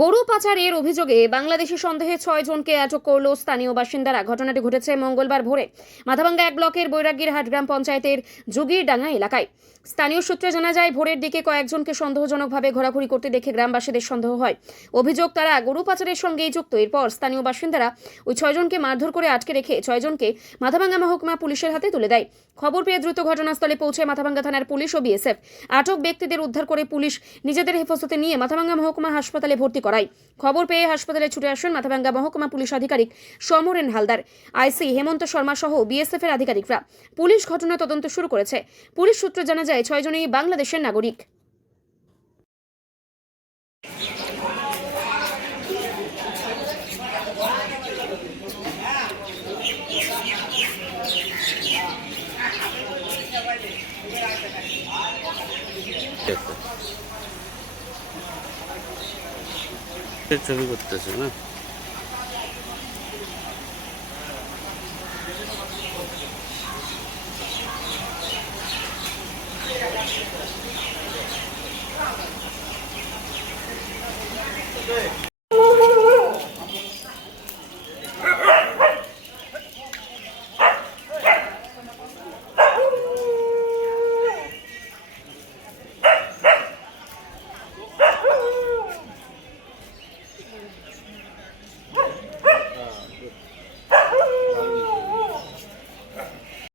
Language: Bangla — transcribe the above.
গরু পাচারের অভিযোগে বাংলাদেশি সন্দেহে 6 জনকে আটক করল স্থানীয় বাসিন্দারা। ঘটনাটি ঘটেছে মঙ্গলবার ভোরে মাথাভাঙ্গা 1 ব্লকের বৈরাগীরহাট গ্রাম পঞ্চায়েতের যোগীরডাঙ্গা এলাকায়। স্থানীয় সূত্রে জানা যায়, ভোরের দিকে কয়েকজনকে সন্দেহজনকভাবে ঘোরাঘুরি করতে দেখে গ্রামবাসীদের সন্দেহ হয়। অভিযোগ, তারা গরু পাচারের সঙ্গেই যুক্ত। এরপর স্থানীয় বাসিন্দারা ওই 6 জনকে মারধর করে আটকে রেখে 6 জনকে মাথাভাঙ্গা মহকুমা পুলিশের হাতে তুলে দেয়। খবর পেয়ে দ্রুত ঘটনাস্থলে পৌঁছে মাথাভাঙ্গা থানার পুলিশ ও বিএসএফ আটক ব্যক্তিদের উদ্ধার করে পুলিশ নিজেদের হেফাজতে নিয়ে মাথাভাঙ্গা মহকুমা হাসপাতালে ভর্তি করায়। খবর পেয়ে হাসপাতালে ছুটে আসেন মাথাভাঙ্গা মহকুমা পুলিশ আধিকারিক সমরেন হালদার, আইসি হেমন্ত শর্মা সহ বিএসএফ এর আধিকারিকরা। পুলিশ ঘটনা তদন্ত শুরু করেছে। পুলিশ সূত্রে জানা যায়, 6 জনই বাংলাদেশের নাগরিক। ছবি করতেছে না।